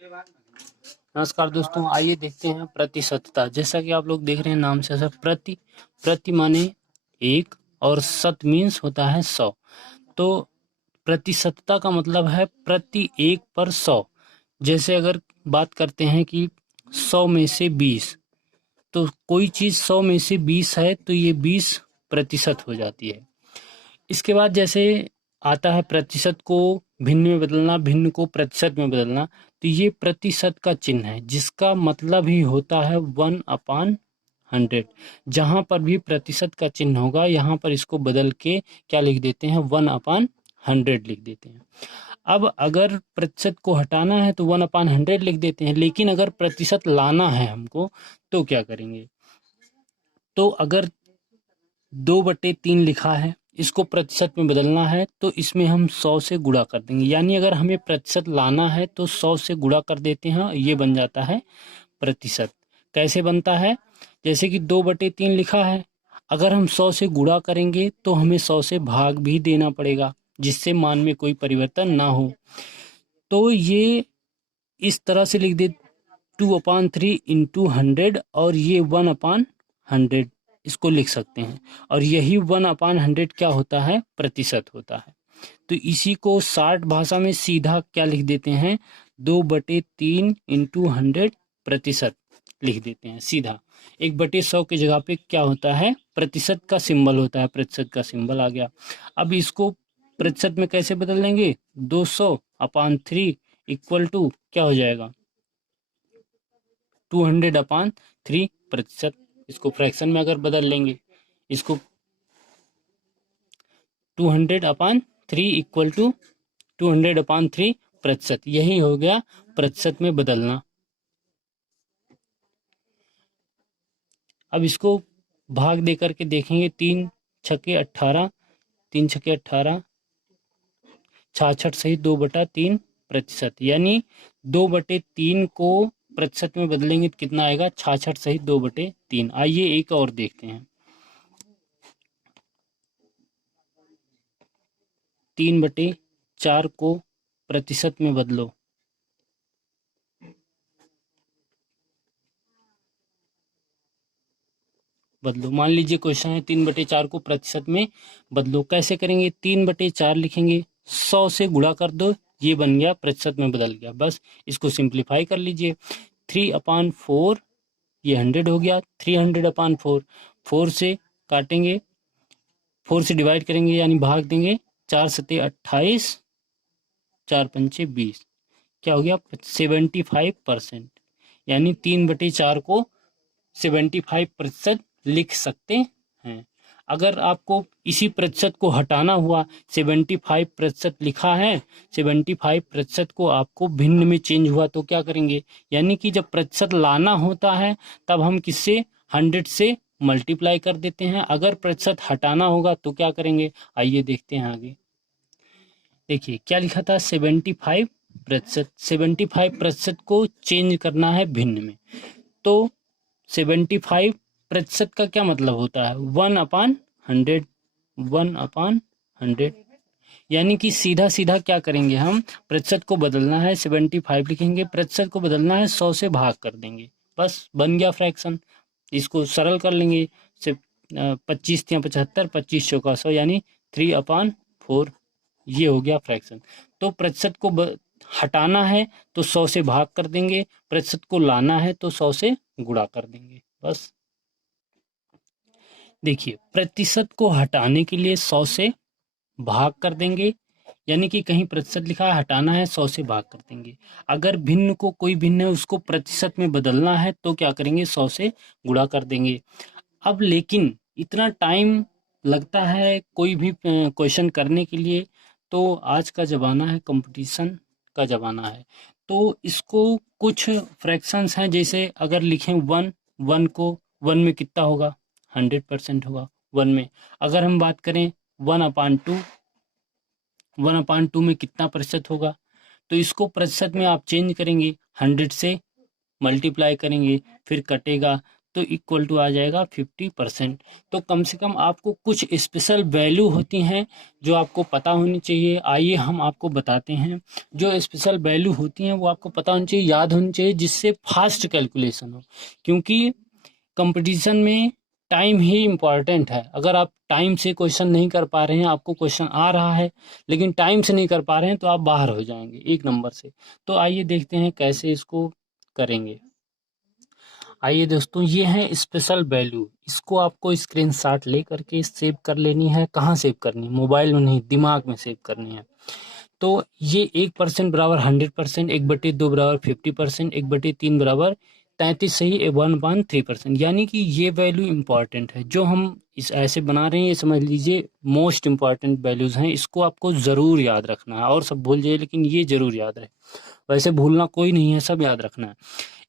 नमस्कार दोस्तों, आइए देखते हैं प्रतिशतता। जैसा कि आप लोग देख रहे हैं नाम से ऐसा प्रति माने एक और शत मीन्स होता है 100। तो प्रतिशतता का मतलब है प्रति एक पर 100। जैसे अगर बात करते हैं कि 100 में से 20, तो कोई चीज़ 100 में से 20 है तो ये 20% हो जाती है। इसके बाद जैसे आता है प्रतिशत को भिन्न में बदलना, भिन्न को प्रतिशत में बदलना। तो ये प्रतिशत का चिन्ह है जिसका मतलब ही होता है 1/100। जहाँ पर भी प्रतिशत का चिन्ह होगा यहाँ पर इसको बदल के क्या लिख देते हैं, 1/100 लिख देते हैं। अब अगर प्रतिशत को हटाना है तो 1/100 लिख देते हैं, लेकिन अगर प्रतिशत लाना है हमको तो क्या करेंगे। तो अगर 2/3 लिखा है, इसको प्रतिशत में बदलना है तो इसमें हम 100 से गुणा कर देंगे। यानी अगर हमें प्रतिशत लाना है तो 100 से गुणा कर देते हैं, ये बन जाता है प्रतिशत। कैसे बनता है, जैसे कि 2/3 लिखा है, अगर हम 100 से गुणा करेंगे तो हमें 100 से भाग भी देना पड़ेगा जिससे मान में कोई परिवर्तन ना हो। तो ये इस तरह से लिख दे 2/3 इंटू 100 और ये 1/100 इसको लिख सकते हैं। और यही 1/100 क्या होता है, प्रतिशत होता है। तो इसी को शार्ट भाषा में सीधा क्या लिख देते हैं, 2/3 इंटू 100 प्रतिशत लिख देते हैं सीधा। 1/100 की जगह पे क्या होता है, प्रतिशत का सिंबल होता है, प्रतिशत का सिंबल आ गया। अब इसको प्रतिशत में कैसे बदल देंगे, 200/3 इक्वल टू क्या हो जाएगा, 200/3 इसको फ्रैक्शन में अगर बदल लेंगे, इसको 200/3 इक्वल टू 200/3 यही हो गया प्रतिशत में बदलना। अब इसको भाग दे करके देखेंगे, 3 छके 18, 3 छके 18, 66 सहित 2/3 यानी 2/3 को प्रतिशत में बदलेंगे तो कितना आएगा, 66 सहित 2/3। आइए एक और देखते हैं, 3/4 को प्रतिशत में बदलो। मान लीजिए क्वेश्चन है 3/4 को प्रतिशत में बदलो। कैसे करेंगे, 3/4 लिखेंगे, 100 से गुणा कर दो, ये बन गया प्रतिशत में बदल गया। बस इसको सिंप्लीफाई कर लीजिए, 3/4 ये 100 हो गया, 300/4 4 से काटेंगे, 4 से डिवाइड करेंगे यानी भाग देंगे, 4 सते 28, 4 पंचे 20, क्या हो गया 75%। यानी 3/4 को 75% लिख सकते हैं। अगर आपको इसी प्रतिशत को हटाना हुआ, 75% लिखा है, 75% को आपको भिन्न में चेंज हुआ तो क्या करेंगे, यानी कि जब प्रतिशत लाना होता है तब हम किससे, 100 से मल्टीप्लाई कर देते हैं। अगर प्रतिशत हटाना होगा तो क्या करेंगे, आइए देखते हैं आगे। देखिए क्या लिखा था, 75%, 75% को चेंज करना है भिन्न में। तो 75% का क्या मतलब होता है, 1/100, 1/100। यानी कि सीधा सीधा क्या करेंगे, हम प्रतिशत को बदलना है 75 लिखेंगे, प्रतिशत को बदलना है 100 से भाग कर देंगे, बस बन गया फ्रैक्शन। इसको सरल कर लेंगे, से 25 या 75, 25 चौका 100 यानी 3/4 ये हो गया फ्रैक्शन। तो प्रतिशत को हटाना है तो 100 से भाग कर देंगे, प्रतिशत को लाना है तो 100 से गुणा कर देंगे, बस। देखिए प्रतिशत को हटाने के लिए 100 से भाग कर देंगे, यानी कि कहीं प्रतिशत लिखा है, हटाना है 100 से भाग कर देंगे। अगर भिन्न को, कोई भिन्न है उसको प्रतिशत में बदलना है तो क्या करेंगे, 100 से गुणा कर देंगे। अब लेकिन इतना टाइम लगता है कोई भी क्वेश्चन करने के लिए, तो आज का ज़माना है, कंपटीशन का ज़माना है। तो इसको कुछ फ्रैक्शंस हैं, जैसे अगर लिखें 1, 1 को 1 में कितना होगा, 100% होगा 1 में। अगर हम बात करें 1/2, 1/2 में कितना प्रतिशत होगा, तो इसको प्रतिशत में आप चेंज करेंगे, 100 से मल्टीप्लाई करेंगे, फिर कटेगा, तो इक्वल टू आ जाएगा 50%। तो कम से कम आपको कुछ स्पेशल वैल्यू होती हैं जो आपको पता होनी चाहिए। आइए हम आपको बताते हैं। जो स्पेशल वैल्यू होती हैं वो आपको पता होनी चाहिए, याद होनी चाहिए, जिससे फास्ट कैलकुलेशन हो। क्योंकि कंपटीशन में टाइम ही इम्पॉर्टेंट है। अगर आप टाइम से क्वेश्चन नहीं कर पा रहे हैं, आपको क्वेश्चन आ रहा है लेकिन टाइम से नहीं कर पा रहे हैं, तो आप बाहर हो जाएंगे एक नंबर से। तो आइए देखते हैं कैसे इसको करेंगे। आइए दोस्तों, ये है स्पेशल वैल्यू। इसको आपको स्क्रीनशॉट ले करके सेव कर लेनी है। कहाँ सेव करनी है? मोबाइल में नहीं, दिमाग में सेव करनी है। तो ये 1% बराबर 100%, 1/2 बराबर 50%, 1/3 बराबर 33 सही 1/3%। यानी कि ये वैल्यू इंपॉर्टेंट है। जो हम इस ऐसे बना रहे हैं, ये समझ लीजिए मोस्ट इंपॉर्टेंट वैल्यूज हैं। इसको आपको ज़रूर याद रखना है। और सब भूल जाइए लेकिन ये ज़रूर याद रहे। वैसे भूलना कोई नहीं है, सब याद रखना है।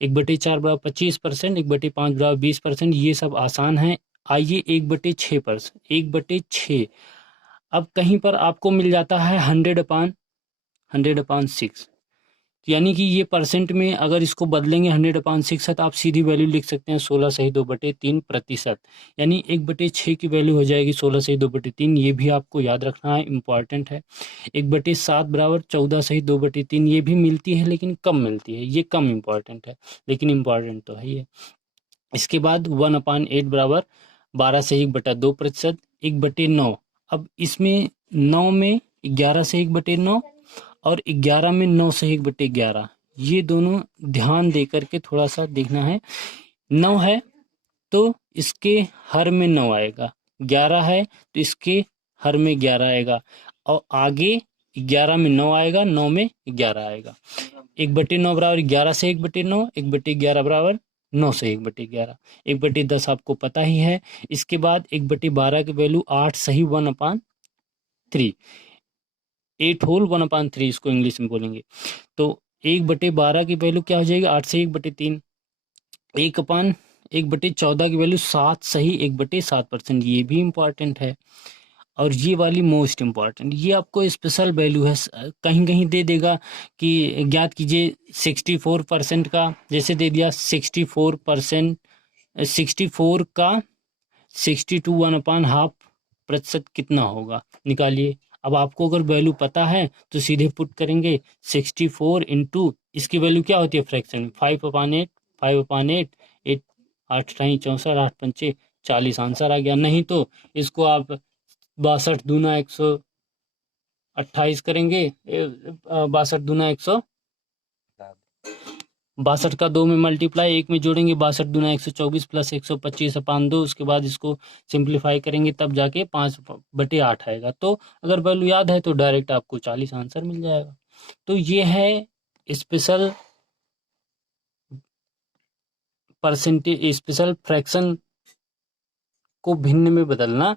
1/4 बराबर 25%, 1/5 बराबर 20%, ये सब आसान है। आइए 1/6%, 1/6। अब कहीं पर आपको मिल जाता है 100/6, यानी कि ये परसेंट में अगर इसको बदलेंगे 100/6 है तो आप सीधी वैल्यू लिख सकते हैं 16 सही 2/3%। यानी 1/6 की वैल्यू हो जाएगी 16 सही 2/3। ये भी आपको याद रखना है, इंपॉर्टेंट है। 1/7 बराबर 14 सही 2/3, ये भी मिलती है लेकिन कम मिलती है, ये कम इंपॉर्टेंट है लेकिन इंपॉर्टेंट तो है ये। इसके बाद 1/8 बराबर 12 से 1/2%, 1/9। अब इसमें 9 में 11 से 1/9 और 11 में 9 से 1/11, ये दोनों ध्यान दे करके थोड़ा सा देखना है। 9 है तो इसके हर में 9 आएगा, 11 है तो इसके हर में 11 आएगा, और आगे 11 में 9 आएगा, 9 में 11 आएगा। 1/9 बराबर 11 से 1/9, 1/11 बराबर 9 से 1/11, 1/10 आपको पता ही है। इसके बाद 1/12 की वैल्यू 8 सही 1/3, 8 होल 1/3 इसको इंग्लिश में बोलेंगे। तो 1/12 की वैल्यू क्या हो जाएगी? 8 से 1/3। 1/14 की वैल्यू 7 सही 1/7%, ये भी इंपॉर्टेंट है। और ये वाली मोस्ट इम्पॉर्टेंट, ये आपको स्पेशल वैल्यू है। कहीं कहीं दे देगा कि ज्ञात कीजिए 64% का, जैसे दे दिया 64%, 64 का 62 1/2% कितना होगा, निकालिए। अब आपको अगर वैल्यू पता है तो सीधे पुट करेंगे 64 इंटू इसकी वैल्यू क्या होती है फ्रैक्शन में, 5/8, 5/8, 8 8 64, 8 पंचे 40, आंसर आ गया। नहीं तो इसको आप 62 दूना 128 करेंगे, 62 दूना 100, 62 का 2 में मल्टीप्लाई, 1 में जोड़ेंगे, 62 दूना 124 प्लस 125/2। उसके बाद इसको सिंप्लीफाई करेंगे तब जाके 5/8 आएगा। तो अगर वैल्यू याद है तो डायरेक्ट आपको 40 आंसर मिल जाएगा। तो ये है स्पेशल परसेंटेज, स्पेशल फ्रैक्शन को भिन्न में बदलना।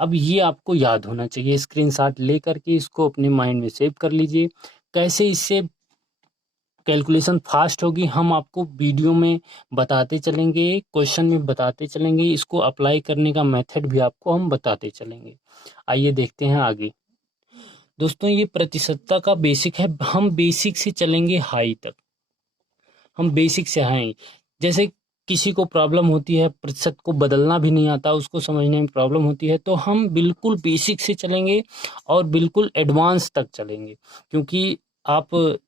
अब ये आपको याद होना चाहिए। स्क्रीनशॉट ले करके इसको अपने माइंड में सेव कर लीजिए। कैसे इससे कैलकुलेशन फास्ट होगी हम आपको वीडियो में बताते चलेंगे, क्वेश्चन में बताते चलेंगे, इसको अप्लाई करने का मेथड भी आपको हम बताते चलेंगे। आइए देखते हैं आगे। दोस्तों ये प्रतिशतता का बेसिक है, हम बेसिक से चलेंगे हाई तक। हम बेसिक से हाई, जैसे किसी को प्रॉब्लम होती है, प्रतिशत को बदलना भी नहीं आता, उसको समझने में प्रॉब्लम होती है, तो हम बिल्कुल बेसिक से चलेंगे और बिल्कुल एडवांस तक चलेंगे। क्योंकि आप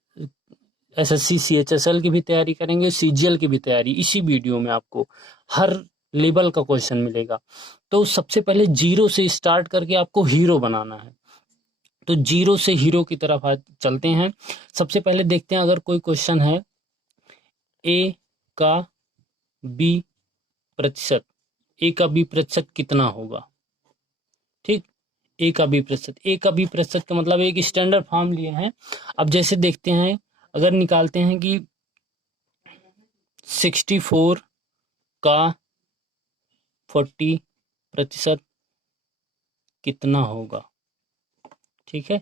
एसएससी सीएचएसएल की भी तैयारी करेंगे, सीजीएल की भी तैयारी, इसी वीडियो में आपको हर लेवल का क्वेश्चन मिलेगा। तो सबसे पहले जीरो से स्टार्ट करके आपको हीरो बनाना है। तो जीरो से हीरो की तरफ चलते हैं। सबसे पहले देखते हैं, अगर कोई क्वेश्चन है ए का बी प्रतिशत, ए का बी प्रतिशत कितना होगा, ठीक। ए का बी प्रतिशत, ए का बी प्रतिशत का मतलब एक स्टैंडर्ड फॉर्म लिए हैं। अब जैसे देखते हैं, अगर निकालते हैं कि 64 का 40% कितना होगा, ठीक है,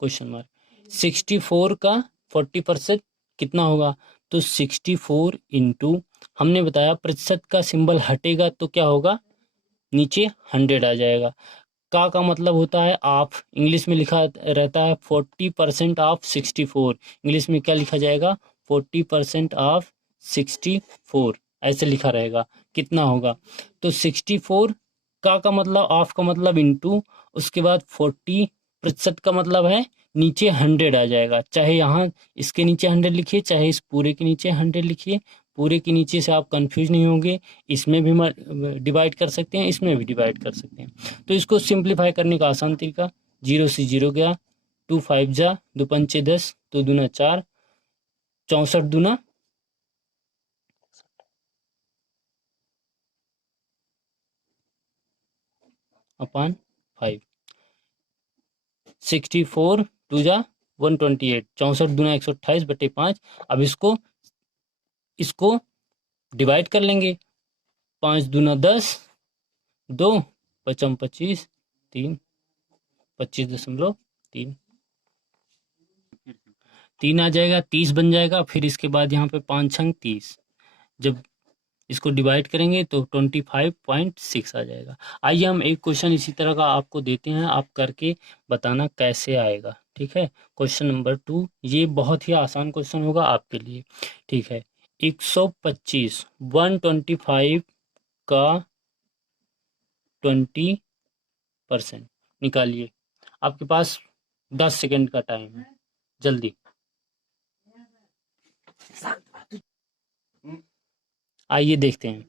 क्वेश्चन मार्क। 64 का 40% कितना होगा, तो 64 इंटू, हमने बताया प्रतिशत का सिंबल हटेगा तो क्या होगा, नीचे 100 आ जाएगा। का मतलब होता है ऑफ, इंग्लिश में लिखा रहता है 40% ऑफ 64, इंग्लिश में क्या लिखा जाएगा, 40% ऑफ 64, ऐसे लिखा रहेगा, कितना होगा। तो 64 का मतलब ऑफ का मतलब इनटू, उसके बाद 40% का मतलब है नीचे 100 आ जाएगा। चाहे यहाँ इसके नीचे 100 लिखिए, चाहे इस पूरे के नीचे 100 लिखिए, पूरे के नीचे से आप कंफ्यूज नहीं होंगे। इसमें भी डिवाइड कर सकते हैं, इसमें भी डिवाइड कर सकते हैं। तो इसको सिंप्लीफाई करने का आसान तरीका, 0 से 0 गया, 2 5 जा, 2 पंचे 10, 2 दूना 4, 64 दूना 5, 64 2 जा 128, 64 दूना 128/5। अब इसको डिवाइड कर लेंगे, 5 दूना 10, 2 पचम 25, 3 25.3, 3 आ जाएगा, 30 बन जाएगा। फिर इसके बाद यहाँ पे 5 छंग 30, जब इसको डिवाइड करेंगे तो 25.6 आ जाएगा। आइए हम एक क्वेश्चन इसी तरह का आपको देते हैं, आप करके बताना कैसे आएगा। ठीक है, क्वेश्चन नंबर 2, ये बहुत ही आसान क्वेश्चन होगा आपके लिए। ठीक है, 125 125 का 20% निकालिए। आपके पास 10 सेकंड का टाइम है, जल्दी। आइए देखते हैं।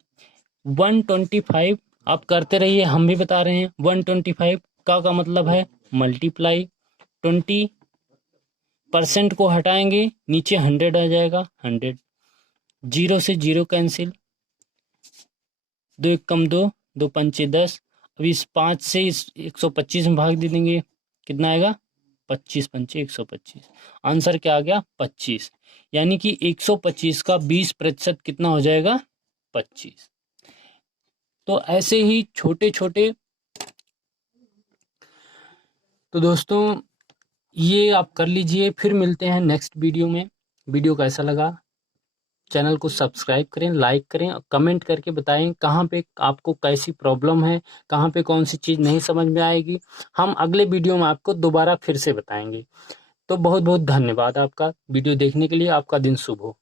125 आप करते रहिए, हम भी बता रहे हैं। 125 का मतलब है मल्टीप्लाई, 20% को हटाएंगे, नीचे 100 आ जाएगा, 100, 0 से 0 कैंसिल, 2 एक कम 2, 2 पंचे 10। अब इस 5 से इस 125 में भाग दे देंगे, कितना आएगा, 25 पंचे 125। आंसर क्या आ गया, 25। यानी कि 125 का 20% कितना हो जाएगा, 25। तो ऐसे ही छोटे छोटे, तो दोस्तों ये आप कर लीजिए। फिर मिलते हैं नेक्स्ट वीडियो में। वीडियो कैसा लगा, चैनल को सब्सक्राइब करें, लाइक करें, कमेंट करके बताएं कहाँ पे आपको कैसी प्रॉब्लम है, कहाँ पे कौन सी चीज़ नहीं समझ में आएगी। हम अगले वीडियो में आपको दोबारा फिर से बताएंगे। तो बहुत बहुत धन्यवाद आपका वीडियो देखने के लिए। आपका दिन शुभ हो।